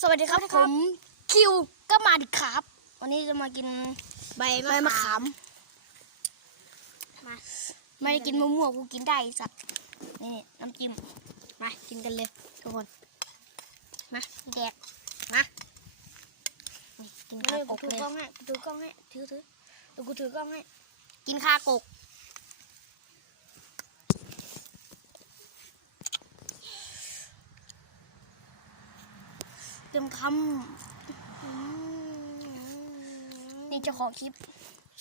สวัสดีครับสวัสดีผครับมคิวก็มาดิครับ วันนี้จะมากินใบใบมะขามมาไม่ได้กินมะม่วงกูกินได้ไอ้สัตว์นี่น้ำจิ้มมากินกันเลยทุกคนมาแดกมานี่กินเอข้าอกกูกถือเลยกล้องให้กูถือกล้องให้ถือถือเดี๋ยวกูถือกล้องให้กินข้ากก เติมคำนี่เจ้าของคลิป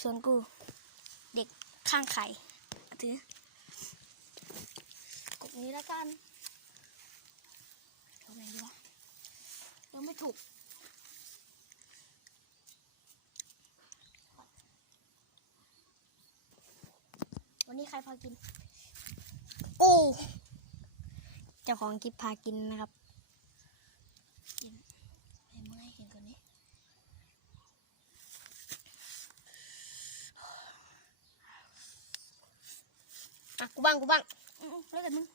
ส่วนกู เด็กข้างไข่ถือกดนี้แล้วกันเอาไหนดีวะยังไม่ถูกวันนี้ใครพากินโอ้เจ้าของคลิปพากินนะครับ กินให้เมื่อยเห็นก่อนนี้อะกูบ้างกูบ้างอืมๆแล้วแต่มึง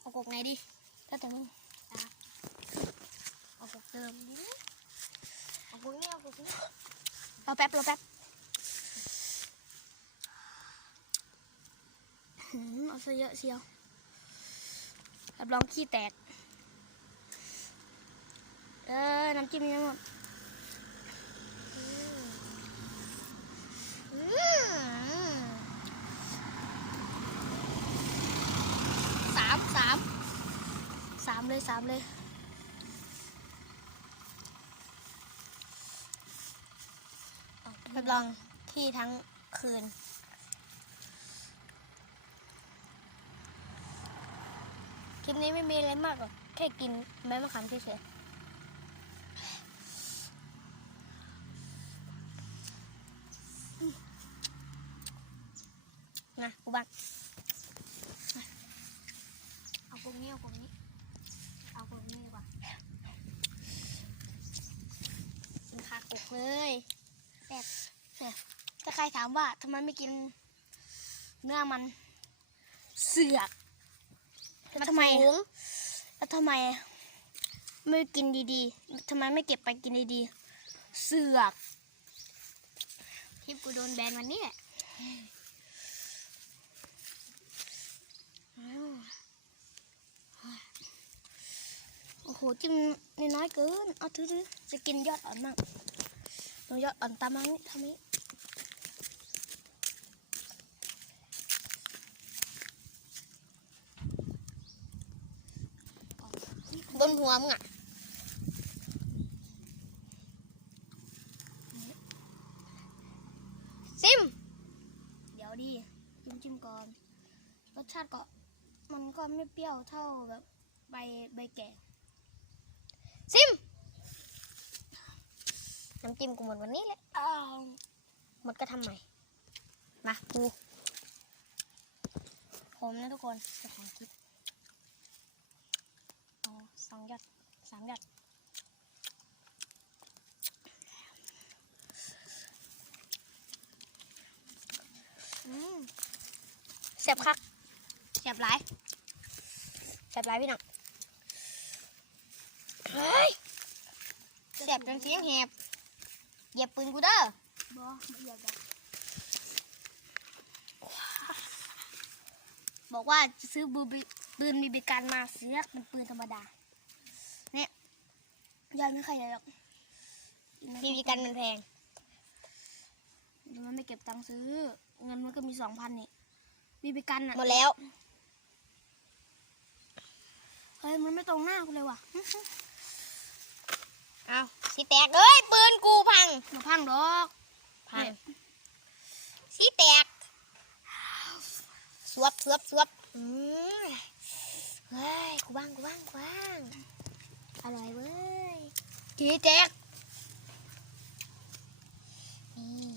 เอากกไหนดีแล้วแต่มึงอะเอากกเติมดิเอากูนี่เอากูนี่รอแป๊บรอแป๊บหืมเอาซะเยอะเชียวรับรองขี้แตก เออ น้ำจิ้มยังหมดสามสามสามเลยสามเลยรับรองที่ทั้งคืนคลิปนี้ไม่มีอะไรมากหรอกแค่กินใบมะขามเฉยๆ นะกูบ้างเอากูนี่เอากูนี่เอากูนี่ดีกว่ากินขากกเลยแบบแบบถ้าใครถามว่าทำไมไม่กิน เนื้อมันเสือกแล้วทำไมถุงแล้วทำไม ไม่กินดีๆทำไมไม่เก็บไปกินดีๆเสือกคลิปกูโดนแบนวันนี้แหละ โอ้โหจิ้มน้อยๆเกิน เอาถือๆจะกินยอดอ่อนมั่งเอายอดอ่อนตามมานี่ทำนี้บนหัวมึงอะซิม เดี๋ยวดีจิ้มจิ้มก่อนรสชาติก็มันก็ไม่เปรี้ยวเท่าแบบใบใบแก่ ซิมน้ำจิ้มกูหมดวันนี้แหละอ้าวหมดก็ทำใหม่ มาปูผมนะทุกคนเจะของคลิปเอาสองหยอดสามหยอดอืมเสียบคักเสียบหลายเสียบหลายพี่น้องเฮ้ยเสียบ จนเสียงแหบเหยียบปืนกูเด้อบ่ไม่อยากได้บอกว่าจะซื้อปืนบีปืนบีบีกันมาเสือกเป็นปืนธรรมดา เนี่ยยายไม่เคยเลยหรอกบีบีกันมันแพงเดี๋ยวมันไม่เก็บตังค์ซื้อ เงินมันก็มีสองพันนี่บีบีกันอะหมดแล้ว เฮ้ย มันไม่ตรงหน้ากูเลยว่ะ เอา สิแตกเอ้ยปืนกูพังมาพังดอกพังสิแตกสวบสวบสวบอืมเฮ้ยกูบ้างกูบ้างกูบ้างอร่อยเว้ยจีแจ๊กนี่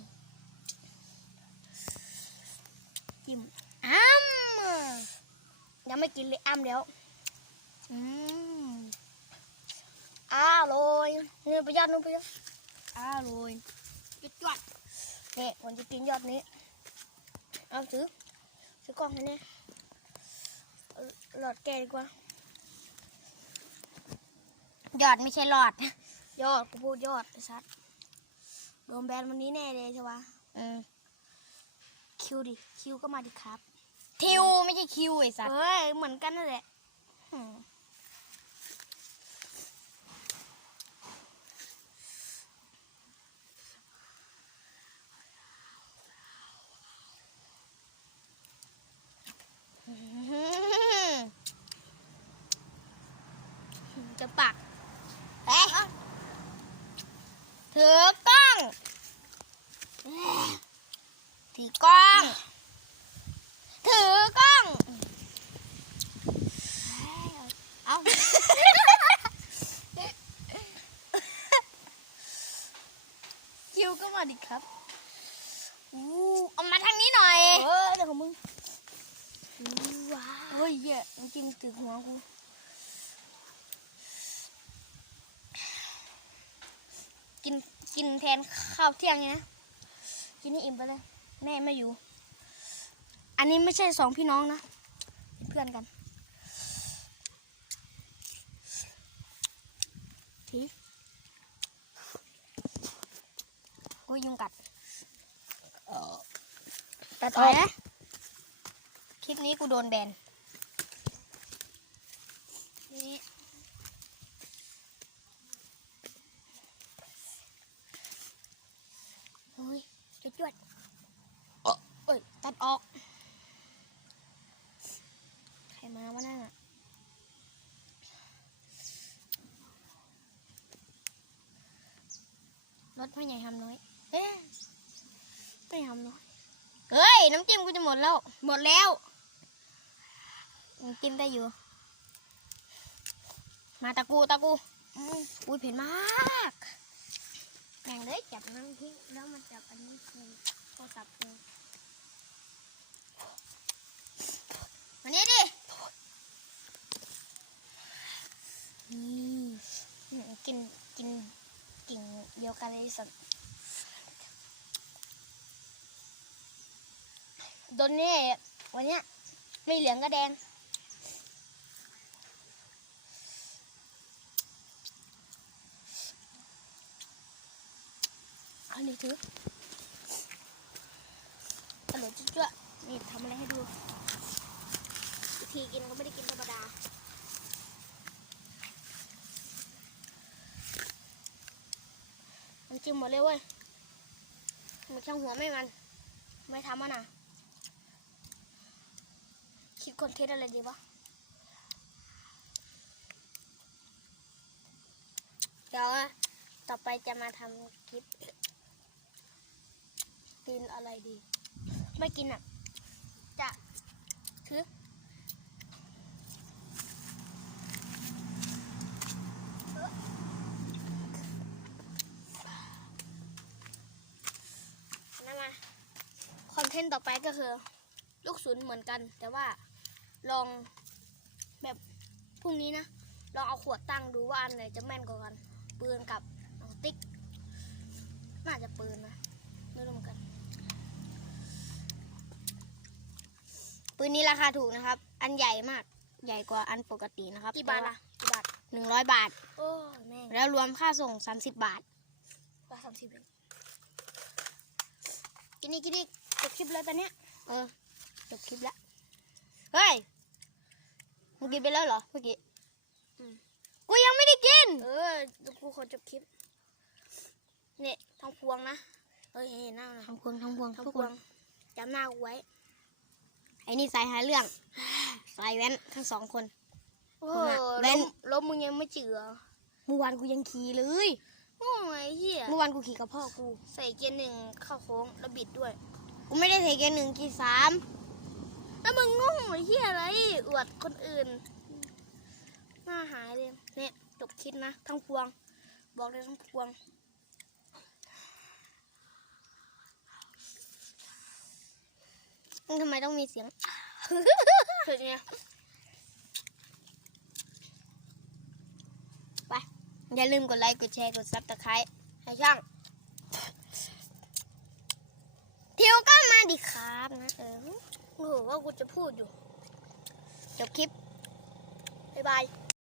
จิ้มอ้ำยังไม่กินเลยอ้ำแล้วอืม อ้าโรยนี่ไปยอดนู้นไปยอดอ้าโรยจุดจวดนี่ผมจะกินยอดนี้ เอาถือถือกล้องให้แนี่หลอดแกดีกว่า ยอดไม่ใช่หลอด ยอดกูพูดยอดไอ้สัสโดนแบนวันนี้แน่เลยใช่ปะเออคิวดิ คิวก็มาดิครับ ทิวไม่ใช่คิวไอ้สัตว์เอ้ย เหมือนกันนั่นแหละอืม อื้อหือ จะปัก เอ๊ะถือกล้อง ถือกล้อง ถือกล้อง เอาคิวก็มาดิครับอู้เอามาทางนี้หน่อย เออเดี๋ยวของมึงว้าเฮ้ยเหี้ยจริงๆตึกหัวกูกินกินแทนข้าวเที่ยงไงนะ กินนี่อิ่มไปเลย แม่ไม่อยู่ อันนี้ไม่ใช่สองพี่น้องนะเป็นเพื่อนกันทีโอ้ยยุงกัดตัดออกนะคลิปนี้กูโดนแบนนี่โอ้ยจวดจวดเอ้ย ตัดออก ใครมาวะนั่นอะ รถ พ่อใหญ่ทำน้อย เอ๊ะไม่ทำน้อย เฮ้ย น้ำจิ้มกูจะหมดแล้ว หมดแล้วยังกินได้อยู่ มาตะกูตะกูอืมอุ้ยเผ็ดมากแม่งเลยจับน้ำพริกแล้วมันจับอันนี้กูโทรศัพท์กู มานี่ดิ นี่ อืมกินกินกิ่ กันเลยสัตว์โดนนี่วันนี้ไม่เหลืองก็แดง เอานี่ถืออร่อยจุ๊ะๆนี่ทำอะไรให้ดูวิธีกินก็ไม่ได้กินธรรมดา มัน จิ้มหมดเลยเว้ยมันช่างหัวไม่มัน ไม่ทำอะนะคิดคอนเทนต์อะไรดีวะเดี๋ยวต่อไปจะมาทำคลิปกินอะไรดี ไม่กินอะ จะถือนั่นมาคอน เทนต์ต่อไปก็คือ ลูกศูนย์เหมือนกัน แต่ว่าลองแบบพรุ่งนี้นะ ลองเอาขวดตั้งดูว่าอันไหนจะแม่นกว่ากัน ปืนกับหนังติ๊ก น่าจะปืนนะไม่รู้เหมือนกัน ปืนนี้ราคาถูกนะครับ อันใหญ่มาก ใหญ่กว่าอันปกตินะครับกี่บาทล่ะกี่บาทหนึ่งร้อยบาท โอ้ยแม่งแล้วรวมค่าส่งสามสิบบาทบาทสามสิบเองกินนี่กินนี่ จบคลิปเลยตอนเนี้ยเออจบคลิปแล้วเฮ้ยมึงกินไปแล้วเหรอเมื่อกี้อืมกูยังไม่ได้กิน เออเดี๋ยวกูขอจบคลิปเนี่ยทองพวงนะเอ้ยเห็นหน้านะทำพวงทำพวงทองทุกพควงนจำหน้ากูไว้ไอ้นี่สายหาเรื่องสายแว้นทั้งสองคนโอ้ผมอะยเล่ล้นมล้มมึงยังไม่เจือเมื่อวานกูยังขี่เลยโอ้ยเฮียเมื่อวานกูขี่กับพ่อกู ใส่เกียร์หนึ่งเข้าโค้งแล้วบิดด้วย กูไม่ได้ใส่เกียร์หนึ่งกีร์สามแล้วมึงงงไอ้เฮียอะไรอวดคนอื่น หน้าหายเลยเนี่ยจบคลิปนะทั้งพวง บอกเลยทั้งพวงมึงทำไมต้องมีเสียงเห็นไงไป อย่าลืมกดไลค์ กดแชร์ กดซับสไครต์ให้ช่าง ทิวก็มา ดีครับนะเออโอ้โหว่ากูจะพูดอยู่จบคลิป บ๊ายบาย